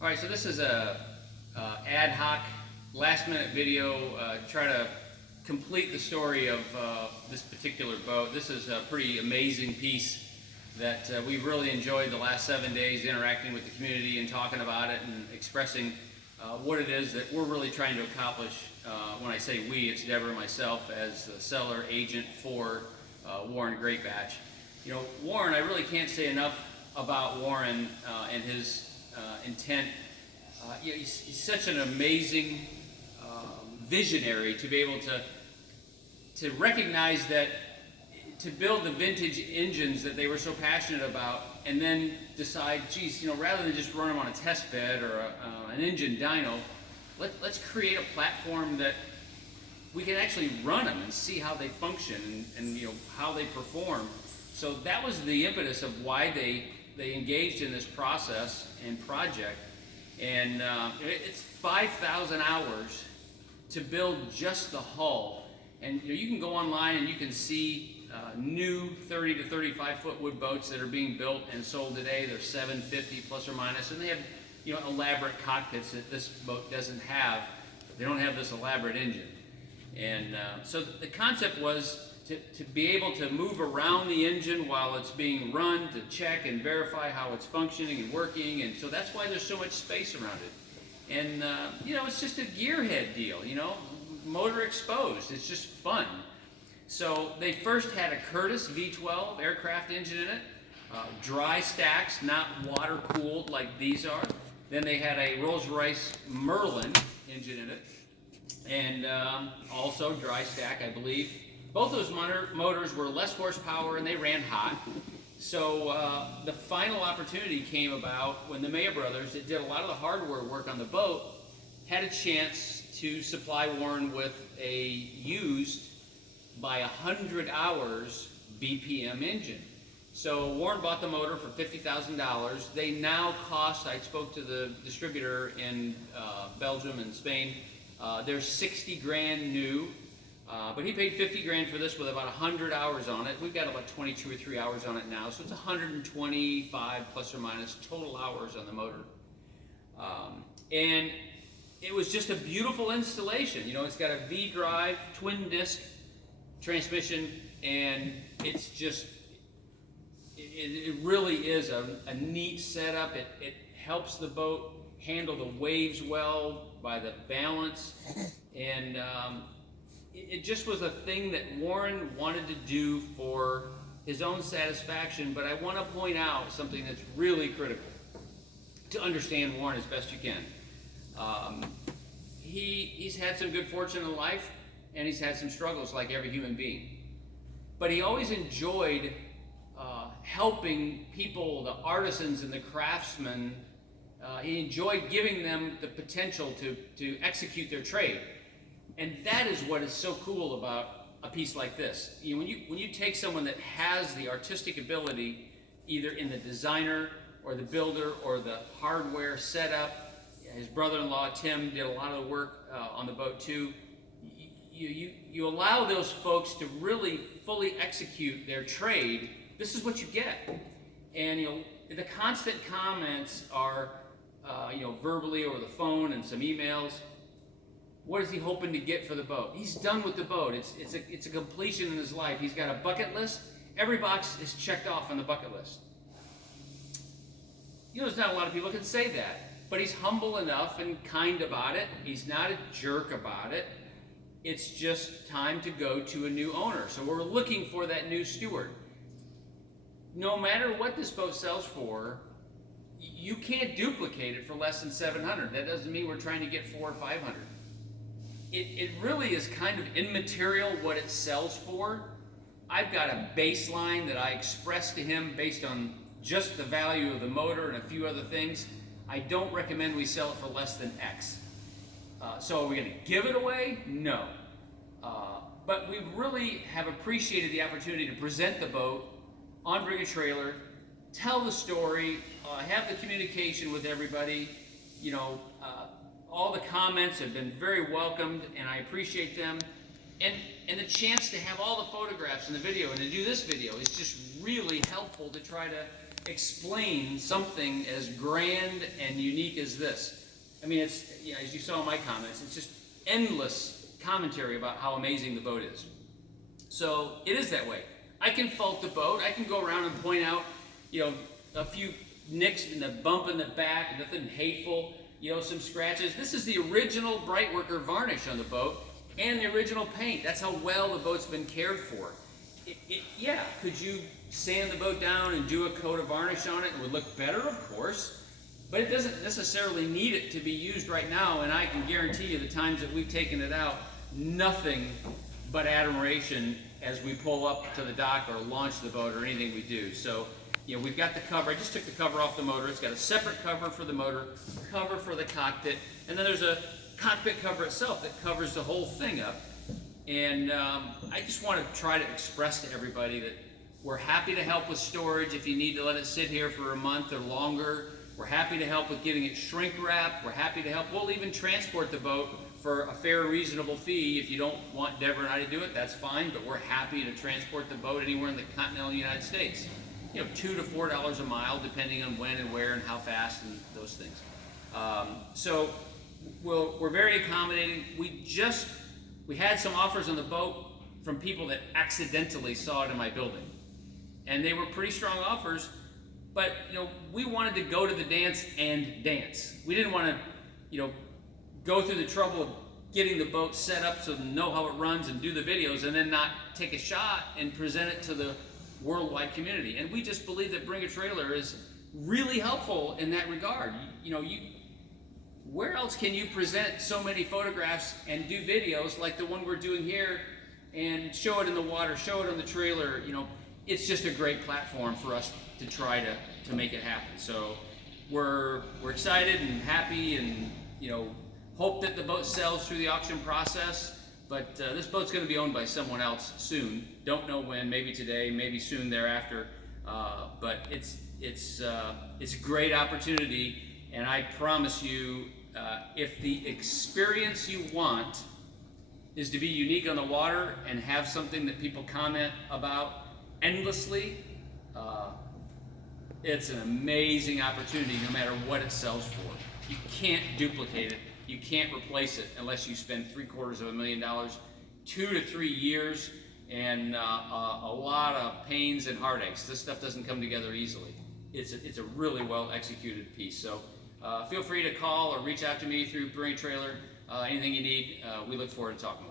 All right, so this is a ad hoc, last-minute video. Try to complete the story of this particular boat. This is a pretty amazing piece that we've really enjoyed the last 7 days interacting with the community and talking about it and expressing what it is that we're really trying to accomplish. When I say we, it's Deborah and myself as the seller agent for Warren Greatbatch. You know, Warren, I really can't say enough about Warren and his intent. He's such an amazing visionary to be able to recognize that, to build the vintage engines that they were so passionate about, and then decide, geez, you know, rather than just run them on a test bed or an engine dyno, let's create a platform that we can actually run them and see how they function and you know, how they perform. So that was the impetus of why they engaged in this process and project. And it's 5,000 hours to build just the hull. And you know, you can go online and you can see new 30 to 35 foot wood boats that are being built and sold today. They're 750 plus or minus, and they have, you know, elaborate cockpits that this boat doesn't have. They don't have this elaborate engine. And so the concept was to be able to move around the engine while it's being run, to check and verify how it's functioning and working. And so that's why there's so much space around it. And you know, it's just a gearhead deal, you know, motor exposed. It's just fun. So they first had a Curtiss V12 aircraft engine in it, dry stacks, not water cooled like these are. Then they had a Rolls-Royce Merlin engine in it, and also dry stack, I believe. Both those motors were less horsepower and they ran hot. So the final opportunity came about when the Maya brothers, that did a lot of the hardware work on the boat, had a chance to supply Warren with a used by 100 hours BPM engine. So Warren bought the motor for $50,000. They now cost, I spoke to the distributor in Belgium and Spain, they're 60 grand new. But he paid 50 grand for this with about 100 hours on it. We've got about 22 or 3 hours on it now, so it's 125 plus or minus total hours on the motor. And it was just a beautiful installation. You know, it's got a V-drive, twin disc transmission, and it's just, it really is a neat setup. It helps the boat handle the waves well by the balance, and it just was a thing that Warren wanted to do for his own satisfaction. But I want to point out something that's really critical to understand Warren as best you can. He's had some good fortune in life, and he's had some struggles like every human being. But he always enjoyed helping people, the artisans and the craftsmen. He enjoyed giving them the potential to execute their trade. And that is what is so cool about a piece like this. You know, when you take someone that has the artistic ability, either in the designer or the builder or the hardware setup, his brother-in-law Tim did a lot of the work on the boat too. You allow those folks to really fully execute their trade. This is what you get. And you know, the constant comments are you know, verbally over the phone and some emails. What is he hoping to get for the boat? He's done with the boat. It's a completion in his life. He's got a bucket list. Every box is checked off on the bucket list. You know, there's not a lot of people that can say that, but he's humble enough and kind about it. He's not a jerk about it. It's just time to go to a new owner. So we're looking for that new steward. No matter what this boat sells for, you can't duplicate it for less than $700. That doesn't mean we're trying to get $400 or $500. It really is kind of immaterial what it sells for. I've got a baseline that I express to him based on just the value of the motor and a few other things. I don't recommend we sell it for less than X. So are we going to give it away? No. But we really have appreciated the opportunity to present the boat on Bring a Trailer, tell the story, have the communication with everybody. You know, all the comments have been very welcomed, and I appreciate them. And the chance to have all the photographs and the video and to do this video is just really helpful to try to explain something as grand and unique as this. I mean, it's, you know, as you saw in my comments, it's just endless commentary about how amazing the boat is. So it is that way. I can fault the boat. I can go around and point out, you know, a few nicks and a bump in the back, nothing hateful, you know, some scratches. This is the original Brightworker varnish on the boat and the original paint. That's how well the boat's been cared for. Yeah, could you sand the boat down and do a coat of varnish on it? It would look better, of course, but it doesn't necessarily need it to be used right now, and I can guarantee you the times that we've taken it out, nothing but admiration as we pull up to the dock or launch the boat or anything we do. So, you know, we've got the cover. I just took the cover off the motor. It's got a separate cover for the motor, cover for the cockpit, and then there's a cockpit cover itself that covers the whole thing up. And I just want to try to express to everybody that we're happy to help with storage if you need to let it sit here for a month or longer. We're happy to help with getting it shrink wrapped. We're happy to help. We'll even transport the boat for a fair, reasonable fee. If you don't want Deborah and I to do it, that's fine, but we're happy to transport the boat anywhere in the continental United States. You know, $2 to $4 a mile, depending on when and where and how fast and those things. So we're very accommodating. We had some offers on the boat from people that accidentally saw it in my building. And they were pretty strong offers, but you know, we wanted to go to the dance and dance. We didn't want to, you know, go through the trouble of getting the boat set up so to know how it runs and do the videos and then not take a shot and present it to the worldwide community. And we just believe that Bring a Trailer is really helpful in that regard. Where else can you present so many photographs and do videos like the one we're doing here and show it in the water, show it on the trailer? You know, it's just a great platform for us to try to make it happen. So we're excited and happy, and you know, hope that the boat sells through the auction process. But this boat's going to be owned by someone else soon. Don't know when. Maybe today. Maybe soon thereafter. But it's a great opportunity, and I promise you, if the experience you want is to be unique on the water and have something that people comment about endlessly, it's an amazing opportunity no matter what it sells for. You can't duplicate it. You can't replace it unless you spend $750,000, 2 to 3 years, and a lot of pains and heartaches. This stuff doesn't come together easily. It's a really well executed piece. So feel free to call or reach out to me through Bring a Trailer. Anything you need, we look forward to talking with you.